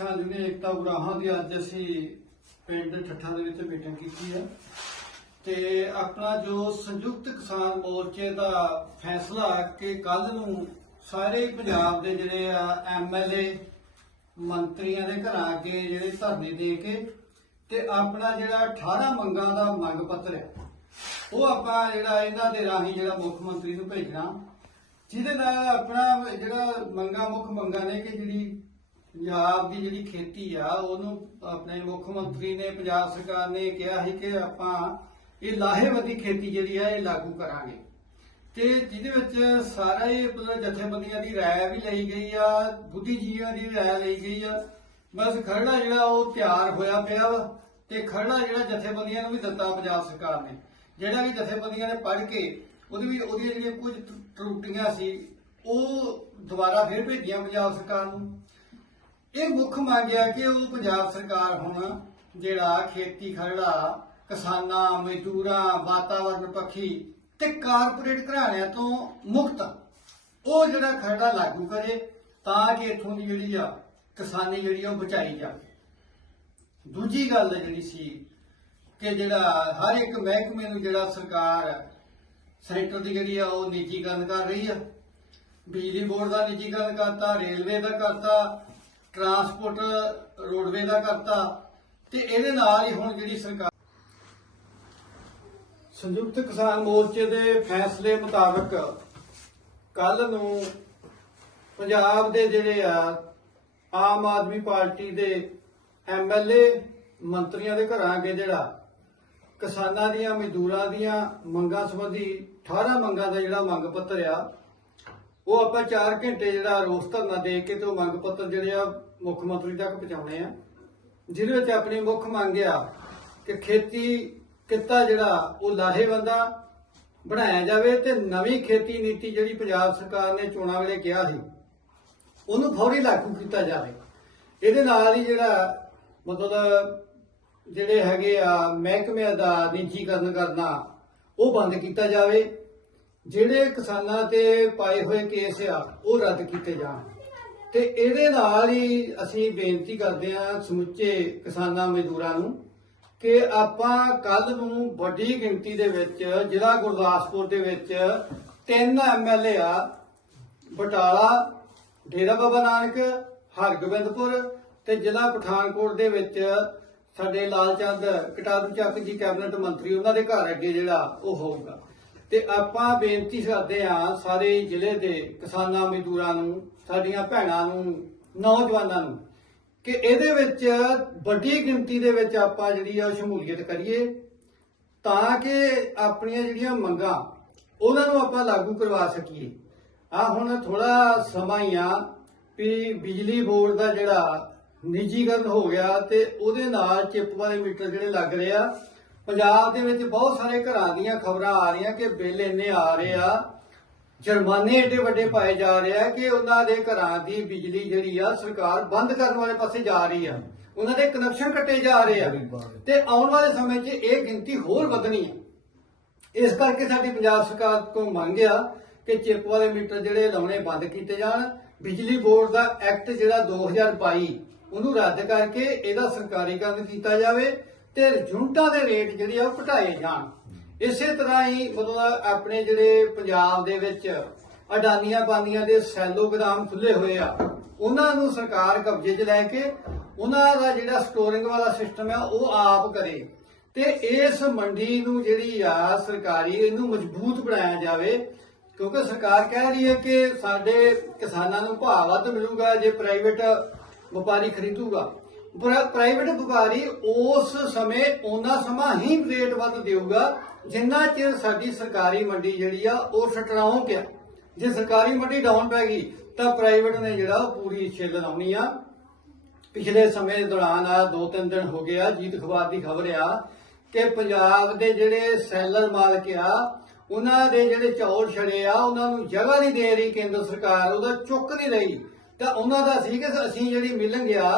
ਕਿਸਾਨ ਯੂਨੀਅਨ ਏਕਤਾ ਉਗਰਾਹਾਂ ਦੀ ਅੱਜ ਅਸੀਂ ਪਿੰਡ ਠੱਠਾ ਦੇ ਵਿੱਚ ਮੀਟਿੰਗ ਕੀਤੀ ਹੈ ਤੇ ਆਪਣਾ ਜੋ ਸੰਯੁਕਤ ਕਿਸਾਨ ਮੋਰਚੇ ਦਾ ਫੈਸਲਾ ਕਿ ਕੱਲ ਨੂੰ ਸਾਰੇ ਪੰਜਾਬ ਦੇ ਜਿਹੜੇ ਆ ਐਮਐਲਏ ਮੰਤਰੀਆਂ ਦੇ ਘਰਾਂ ਅੱਗੇ ਜਿਹੜੇ ਧਰਨੇ ਦੇ ਕੇ ਤੇ ਆਪਣਾ ਜਿਹੜਾ 18 ਮੰਗਾਂ ਦਾ ਮੰਗ ਪੱਤਰ ਹੈ, ਉਹ ਆਪਾਂ ਜਿਹੜਾ ਇਹਨਾਂ ਦੇ ਰਾਹੀਂ ਜਿਹੜਾ ਮੁੱਖ ਮੰਤਰੀ ਨੂੰ ਭੇਜਣਾ। ਜਿਹਦੇ ਨਾਲ ਆਪਣਾ ਜਿਹੜਾ ਮੰਗਾ ਮੁੱਖ ਮੰਗਾਂ ਨੇ ਕਿ ਜਿਹੜੀ ਪੰਜਾਬ ਦੀ ਜਿਹੜੀ ਖੇਤੀ ਆ, ਉਹਨੂੰ ਆਪਣੇ ਮੁੱਖ ਮੰਤਰੀ ਨੇ, ਪੰਜਾਬ ਸਰਕਾਰ ਨੇ ਕਿਹਾ ਸੀ ਕਿ ਆਪਾਂ ਇਹ ਲਾਹੇਵੰਦੀ ਖੇਤੀ ਜਿਹੜੀ ਆ, ਇਹ ਲਾਗੂ ਕਰਾਂਗੇ। ਤੇ ਜਿਹਦੇ ਵਿੱਚ ਸਾਰਾ ਜਥੇਬੰਦੀਆਂ ਦੀ ਰਾਏ ਵੀ ਲਈ ਗਈ ਆ ਬੁੱਧੀਜੀਵੀਆਂ ਦੀ ਰਾਏ ਲਈ ਗਈ ਆ। ਬਸ ਖਰੜਾ ਜਿਹੜਾ ਉਹ ਤਿਆਰ ਹੋਇਆ ਪਿਆ ਵਾ ਤੇ ਖਰੜਾ ਜਿਹੜਾ ਜਥੇਬੰਦੀਆਂ ਨੂੰ ਵੀ ਦਿੱਤਾ ਪੰਜਾਬ ਸਰਕਾਰ ਨੇ। ਜਿਹੜਾ ਵੀ ਜਥੇਬੰਦੀਆਂ ਨੇ ਪੜ੍ਹ ਕੇ ਉਹਦੀ ਵੀ ਉਹਦੀਆਂ ਜਿਹੜੀਆਂ ਕੁਝ ਤਰ- ਤਰੁੱਟੀਆਂ ਸੀ, ਉਹ ਦੁਬਾਰਾ ਫਿਰ ਭੇਜੀਆਂ ਪੰਜਾਬ ਸਰਕਾਰ ਨੂੰ। ਇਹ ਮੁੱਖ ਮੰਗ ਮੰਗਿਆ ਕਿ ਉਹ ਪੰਜਾਬ ਸਰਕਾਰ ਹੁਣ ਜਿਹੜਾ ਖੇਤੀ ਖਰੜਾ, ਕਿਸਾਨਾਂ, ਮਜ਼ਦੂਰਾਂ ਵਾਤਾਵਰਣ ਪੱਖੀ ਤੇ ਕਾਰਪੋਰੇਟ ਘਰਾਣਿਆਂ ਤੋਂ ਮੁਕਤ, ਉਹ ਜਿਹੜਾ ਖਰੜਾ ਲਾਗੂ ਕਰੇ ਤਾਂ ਕਿ ਇੱਥੋਂ ਦੀ ਜਿਹੜੀ ਆ ਕਿਸਾਨੀ ਜਿਹੜੀ ਆ ਉਹ ਬਚਾਈ ਜਾਵੇ। ਦੂਜੀ ਗੱਲ ਜਿਹੜੀ ਸੀ ਕਿ ਜਿਹੜਾ ਹਰ ਇੱਕ ਮਹਿਕਮੇ ਨੂੰ ਜਿਹੜਾ ਸਰਕਾਰ ਸੈਕਟਰ ਦੀ ਜਿਹੜੀ ਆ ਉਹ ਨਿੱਜੀਕਰਨ ਕਰ ਰਹੀ ਆ, ਬਿਜਲੀ ਬੋਰਡ ਦਾ ਨਿੱਜੀਕਰਨ ਕਰਤਾ, ਰੇਲਵੇ ਦਾ ਕਰਤਾ ਟਰਾਂਸਪੋਰਟ ਰੋਡਵੇ ਦਾ ਕਰਤਾ ਤੇ ਇਹਦੇ ਨਾਲ ਹੀ ਹੁਣ ਜਿਹੜੀ ਸਰਕਾਰ ਸੰਯੁਕਤ ਕਿਸਾਨ ਮੋਰਚੇ ਦੇ ਫੈਸਲੇ ਮੁਤਾਬਕ ਕੱਲ ਨੂੰ ਪੰਜਾਬ ਦੇ ਜਿਹੜੇ ਆ, ਆਮ ਆਦਮੀ ਪਾਰਟੀ ਦੇ ਐਮਐਲਏ ਮੰਤਰੀਆਂ ਦੇ ਘਰਾਂ ਅੱਗੇ ਜਿਹੜਾ ਕਿਸਾਨਾਂ ਦੀਆਂ, ਮਜ਼ਦੂਰਾਂ ਦੀਆਂ ਮੰਗਾਂ ਸੰਬੰਧੀ 18 ਮੰਗਾਂ ਦਾ ਜਿਹੜਾ ਮੰਗ ਪੱਤਰ ਆ, ਉਹ ਆਪਾਂ 4 ਘੰਟੇ ਜਿਹੜਾ ਰੋਸ ਧਰਨਾ ਦੇ ਕੇ ਤੇ ਉਹ ਮੰਗ ਪੱਤਰ ਜਿਹੜੇ ਆ ਮੁੱਖ ਮੰਤਰੀ ਤੱਕ ਪਹੁੰਚਾਉਣੇ ਆ। ਜਿਹਦੇ ਵਿੱਚ ਆਪਣੀ ਮੁੱਖ ਮੰਗ ਆ ਕਿ ਖੇਤੀ ਕਿੱਤਾ ਜਿਹੜਾ ਉਹ ਲਾਹੇਵੰਦਾ ਬਣਾਇਆ ਜਾਵੇ ਤੇ ਨਵੀਂ ਖੇਤੀ ਨੀਤੀ ਜਿਹੜੀ ਪੰਜਾਬ ਸਰਕਾਰ ਨੇ ਚੋਣਾਂ ਵੇਲੇ ਕਿਹਾ ਸੀ, ਉਹਨੂੰ ਫੌਰੀ ਲਾਗੂ ਕੀਤਾ ਜਾਵੇ। ਇਹਦੇ ਨਾਲ ਹੀ ਜਿਹੜਾ ਮਤਲਬ ਜਿਹੜੇ ਹੈਗੇ ਆ ਮਹਿਕਮੇ ਦਾ ਨਿੱਜੀਕਰਨ ਕਰਨਾ ਉਹ ਬੰਦ ਕੀਤਾ ਜਾਵੇ, ਜਿਹੜੇ ਕਿਸਾਨਾਂ ਤੇ ਪਾਏ ਹੋਏ ਕੇਸ ਆ, ਉਹ ਰੱਦ ਕੀਤੇ ਜਾਣ। ਤੇ ਇਹਦੇ ਨਾਲ ਹੀ ਅਸੀਂ ਬੇਨਤੀ ਕਰਦੇ ਹਾਂ ਸਮੁੱਚੇ ਕਿਸਾਨਾਂ ਮਜ਼ਦੂਰਾਂ ਨੂੰ ਕਿ ਆਪਾਂ ਕੱਲ ਨੂੰ ਵੱਡੀ ਗਿਣਤੀ ਦੇ ਵਿੱਚ ਜ਼ਿਲ੍ਹਾ ਗੁਰਦਾਸਪੁਰ ਦੇ ਵਿੱਚ ਤਿੰਨ ਐਮਐਲਏ ਆ, ਬਟਾਲਾ, ਡੇਰਾ ਬਾਬਾ ਨਾਨਕ, ਹਰਗੋਬਿੰਦਪੁਰ ਤੇ ਜ਼ਿਲ੍ਹਾ ਪਠਾਨਕੋਟ ਦੇ ਵਿੱਚ ਸਾਡੇ ਲਾਲਚੰਦ ਕਟਾਰੂ ਚੱਕ ਜੀ ਕੈਬਨਿਟ ਮੰਤਰੀ ਉਹਨਾਂ ਦੇ ਘਰ ਅੱਗੇ ਜਿਹੜਾ ਉਹ ਹੋਊਗਾ। ਤੇ ਆਪਾਂ ਬੇਨਤੀ ਕਰਦੇ ਹਾਂ ਸਾਰੇ ਜ਼ਿਲ੍ਹੇ ਦੇ ਕਿਸਾਨਾਂ ਮਜ਼ਦੂਰਾਂ ਨੂੰ ਸਾਡੀਆਂ ਭੈਣਾਂ ਨੂੰ, ਨੌਜਵਾਨਾਂ ਨੂੰ, ਕਿ ਇਹਦੇ ਵਿੱਚ ਵੱਡੀ ਗਿਣਤੀ ਦੇ ਵਿੱਚ ਆਪਾਂ ਜਿਹੜੀ ਆ ਸ਼ਮੂਲੀਅਤ ਕਰੀਏ, ਤਾਂ ਕਿ ਆਪਣੀਆਂ ਜਿਹੜੀਆਂ ਮੰਗਾਂ, ਉਹਨਾਂ ਨੂੰ ਆਪਾਂ ਲਾਗੂ ਕਰਵਾ ਸਕੀਏ। ਆ ਹੁਣ ਥੋੜਾ ਸਮਾਂ ਹੀ ਆ ਵੀ ਬਿਜਲੀ ਬੋਰਡ ਦਾ ਜਿਹੜਾ ਨਿੱਜੀਕਰਨ ਹੋ ਗਿਆ ਤੇ ਉਹਦੇ ਨਾਲ ਚਿੱਪ ਵਾਲੇ ਮੀਟਰ ਜਿਹੜੇ ਲੱਗ ਰਹੇ ਆ, ਪੰਜਾਬ ਦੇ ਵਿੱਚ ਬਹੁਤ ਸਾਰੇ ਘਰਾਂ ਦੀਆਂ ਖਬਰਾਂ ਆ ਰਹੀਆਂ ਕਿ ਬਿੱਲ ਇੰਨੇ ਆ ਰਹੇ ਆ ਜੁਰਮਾਨੇ ਏਡੇ ਵੱਡੇ ਪਾਏ ਜਾ ਰਹੇ ਆ ਕਿ ਉਹਨਾਂ ਦੇ ਘਰਾਂ ਦੀ ਬਿਜਲੀ ਜਿਹੜੀ ਆ ਸਰਕਾਰ ਬੰਦ ਕਰਨ ਵਾਲੇ ਪਾਸੇ ਜਾ ਰਹੀ ਆ। ਉਹਨਾਂ ਦੇ ਕਨੈਕਸ਼ਨ ਕੱਟੇ ਜਾ ਰਹੇ ਆ। ਤੇ ਆਉਣ ਵਾਲੇ ਸਮੇਂ 'ਚ ਇਹ ਗਿਣਤੀ ਹੋਰ ਵਧਣੀ ਹੈ ਇਸ ਕਰਕੇ ਸਾਡੀ ਪੰਜਾਬ ਸਰਕਾਰ ਤੋਂ ਮੰਗ ਆ ਕਿ ਚਿੱਪ ਵਾਲੇ ਮੀਟਰ ਜਿਹੜੇ ਲਾਉਣੇ ਬੰਦ ਕੀਤੇ ਜਾਣ। ਬਿਜਲੀ ਬੋਰਡ ਦਾ ਐਕਟ ਜਿਹੜਾ 2022 ਉਹਨੂੰ ਰੱਦ ਕਰਕੇ ਇਹਦਾ ਸਰਕਾਰੀਕਰਨ ਕੀਤਾ ਜਾਵੇ ਤੇ ਯੂਨਿਟਾਂ ਦੇ ਰੇਟ ਜਿਹੜੇ ਆ ਘਟਾਏ ਜਾਣ। ਇਸੇ ਤਰ੍ਹਾਂ ਹੀ ਮਤਲਬ ਆਪਣੇ ਜਿਹੜੇ ਪੰਜਾਬ ਦੇ ਵਿੱਚ ਅਡਾਨੀਆਂ ਬਾਨੀਆਂ ਦੇ ਸੈਲੋ ਗੋਦਾਮ ਖੁੱਲੇ ਹੋਏ ਆ, ਉਹਨਾਂ ਨੂੰ ਸਰਕਾਰ ਕਬਜ਼ੇ 'ਚ ਲੈ ਕੇ ਉਹਨਾਂ ਦਾ ਜਿਹੜਾ ਸਟੋਰਿੰਗ ਵਾਲਾ ਸਿਸਟਮ ਆ, ਉਹ ਆਪ ਕਰੇ। ਤੇ ਇਸ ਮੰਡੀ ਨੂੰ ਜਿਹੜੀ ਆ ਸਰਕਾਰੀ, ਇਹਨੂੰ ਮਜ਼ਬੂਤ ਬਣਾਇਆ ਜਾਵੇ, ਕਿਉਂਕਿ ਸਰਕਾਰ ਕਹਿ ਰਹੀ ਹੈ ਕਿ ਸਾਡੇ ਕਿਸਾਨਾਂ ਨੂੰ ਭਾਅ ਵੱਧ ਮਿਲੂਗਾ, ਜੇ ਪ੍ਰਾਈਵੇਟ ਵਪਾਰੀ ਖਰੀਦੂਗਾ। ਪ੍ਰਾਈਵੇਟ ਵਪਾਰੀ ਉਸ ਸਮੇਂ ਉਹਨਾਂ ਸਮਾਂ ਹੀ ਰੇਟ ਵੱਧ ਦੇਊਗਾ, ਜਿੰਨਾ ਚਿਰ ਸਾਡੀ ਸਰਕਾਰੀ ਮੰਡੀ ਜਿਹੜੀ ਆ, ਉਹ ਸਟਰਾਉਂਗ ਆ ਜੇ ਸਰਕਾਰੀ ਮੰਡੀ ਡਾਊਨ ਪੈ ਗਈ, ਤਾਂ ਪ੍ਰਾਈਵੇਟ ਨੇ ਜਿਹੜਾ ਉਹ ਪੂਰੀ ਛੇਲ ਲਾਉਣੀ ਆ। ਪਿਛਲੇ ਸਮੇਂ ਦੌਰਾਨ ਆ, ਦੋ ਤਿੰਨ ਦਿਨ ਹੋ ਗਿਆ ਆ, ਜੀਤ ਅਖਬਾਰ ਦੀ ਖਬਰ ਆ ਕਿ ਪੰਜਾਬ ਦੇ ਜਿਹੜੇ ਸੈਲਰ ਮਾਲਕ ਆ, ਉਹਨਾਂ ਦੇ ਜਿਹੜੇ ਚੌਲ ਛੜੇ ਆ, ਉਹਨਾਂ ਨੂੰ ਜਗ੍ਹਾ ਨਹੀਂ ਦੇ ਰਹੀ ਕੇਂਦਰ ਸਰਕਾਰ, ਉਹਦਾ ਚੁੱਕ ਨਹੀਂ ਰਹੀ। ਤਾਂ ਉਹਨਾਂ ਦਾ ਸੀ ਕਿ ਅਸੀਂ ਜਿਹੜੀ ਮਿਲਣ ਗਿਆ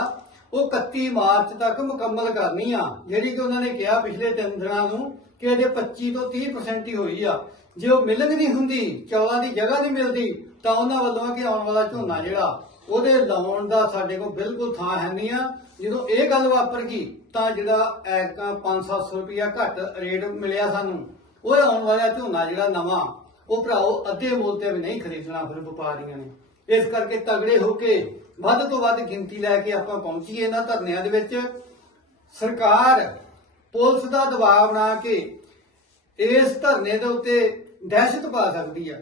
ਉਹ 31 ਮਾਰਚ ਤੱਕ ਮੁਕੰਮਲ ਕਰਨੀ ਆ, ਜਿਹੜੀ ਕਿ ਉਹਨਾਂ ਨੇ ਕਿਹਾ ਪਿਛਲੇ ਤਿੰਨ ਦਿਨਾਂ ਨੂੰ ਕਿ ਅਜੇ 25 ਤੋਂ 30% ਹੀ ਹੋਈ ਆ। ਜੇ ਉਹ ਮਿਲਣ ਨਹੀਂ ਹੁੰਦੀ, ਚੌਲਾਂ ਦੀ ਜਗ੍ਹਾ ਨਹੀਂ ਮਿਲਦੀ, ਤਾਂ ਉਹਨਾਂ ਵੱਲੋਂ ਕਿ ਆਉਣ ਵਾਲਾ ਝੋਨਾ ਜਿਹੜਾ, ਉਹਦੇ ਲਾਉਣ ਦਾ ਸਾਡੇ ਕੋਲ ਬਿਲਕੁਲ ਥਾਂ ਹੈ ਨਹੀਂ ਆ। ਜਦੋਂ ਇਹ ਗੱਲ ਵਾਪਰ ਗਈ, ਤਾਂ ਜਿਹੜਾ ਐਕਾਂ 5-700 ਰੁਪਇਆ ਘੱਟ ਰੇਟ ਮਿਲਿਆ ਸਾਨੂੰ। ਉਹ ਆਉਣ ਵਾਲਾ ਝੋਨਾ ਜਿਹੜਾ ਨਵਾਂ, ਉਹ ਭਰਾਓ ਅੱਧੇ ਮੁੱਲ ਤੇ ਵੀ ਨਹੀਂ ਖਰੀਦਣਾ ਫਿਰ ਵਪਾਰੀਆਂ ਨੇ। ਇਸ ਕਰਕੇ ਤਗੜੇ ਹੋ ਕੇ ਵੱਧ ਤੋਂ ਵੱਧ ਗਿਣਤੀ ਲੈ ਕੇ ਆਪਾਂ ਪਹੁੰਚੀਏ ਇਹਨਾਂ ਧਰਨਿਆਂ ਦੇ ਵਿੱਚ। ਸਰਕਾਰ, ਪੁਲਿਸ ਦਾ ਦਬਾਅ ਬਣਾ ਕੇ ਇਸ ਧਰਨੇ ਦੇ ਉੱਤੇ ਦਹਿਸ਼ਤ ਪਾ ਸਕਦੀ ਆ।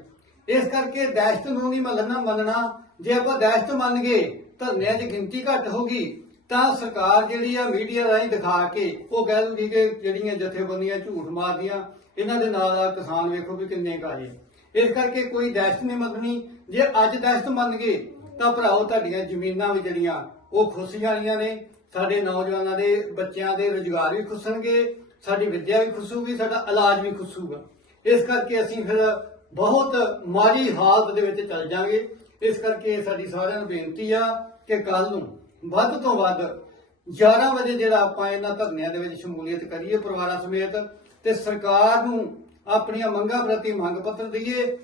ਇਸ ਕਰਕੇ ਦਹਿਸ਼ਤ ਨੂੰ ਨਹੀਂ ਮੰਨਣਾ ਮੰਨਣਾ, ਜੇ ਆਪਾਂ ਦਹਿਸ਼ਤ ਮੰਨ ਗਏ ਧਰਨਿਆਂ 'ਚ ਗਿਣਤੀ ਘੱਟ ਹੋਗੀ ਤਾਂ ਸਰਕਾਰ ਜਿਹੜੀ ਆ ਮੀਡੀਆ ਰਾਹੀਂ ਦਿਖਾ ਕੇ ਉਹ ਕਹਿ ਦੂਗੀ ਕਿ ਜਿਹੜੀਆਂ ਜਥੇਬੰਦੀਆਂ ਝੂਠ ਮਾਰਦੀਆਂ, ਇਹਨਾਂ ਦੇ ਨਾਲ ਆ ਕਿਸਾਨ ਵੇਖੋ ਵੀ ਕਿੰਨੇ ਕਾਜੇ ਇਸ ਕਰਕੇ ਕੋਈ ਦਹਿਸ਼ਤ ਨਹੀਂ ਮੰਨਣੀ ਜੇ ਅੱਜ ਦਹਿਸ਼ਤ ਮੰਨ ਗਏ ਤਾਂ ਭਰਾਓ ਤੁਹਾਡੀਆਂ ਜ਼ਮੀਨਾਂ ਵੀ ਜਿਹੜੀਆਂ, ਉਹ ਖੁੱਸ ਜਾਣੀਆਂ ਨੇ। ਸਾਡੇ ਨੌਜਵਾਨਾਂ ਦੇ ਬੱਚਿਆਂ ਦੇ ਰੁਜ਼ਗਾਰ ਵੀ ਖੁੱਸਣਗੇ ਸਾਡੀ ਵਿੱਦਿਆ ਵੀ ਖੁੱਸੂਗੀ ਸਾਡਾ ਇਲਾਜ ਵੀ ਖੁੱਸੂਗਾ ਇਸ ਕਰਕੇ ਅਸੀਂ ਫਿਰ ਬਹੁਤ ਮਾੜੀ ਹਾਲਤ ਦੇ ਵਿੱਚ ਚੱਲ ਜਾਾਂਗੇ ਇਸ ਕਰਕੇ ਸਾਡੀ ਸਾਰਿਆਂ ਨੂੰ ਬੇਨਤੀ ਆ ਕਿ ਕੱਲ ਨੂੰ ਵੱਧ ਤੋਂ ਵੱਧ 11 ਵਜੇ ਜਿਹੜਾ ਆਪਾਂ ਇਹਨਾਂ ਧਰਨਿਆਂ ਦੇ ਵਿੱਚ ਸ਼ਮੂਲੀਅਤ ਕਰੀਏ ਪਰਿਵਾਰਾਂ ਸਮੇਤ, ਤੇ ਸਰਕਾਰ ਨੂੰ ਆਪਣੀਆਂ ਮੰਗਾਂ ਪ੍ਰਤੀ ਮੰਗ ਪੱਤਰ ਦਈਏ।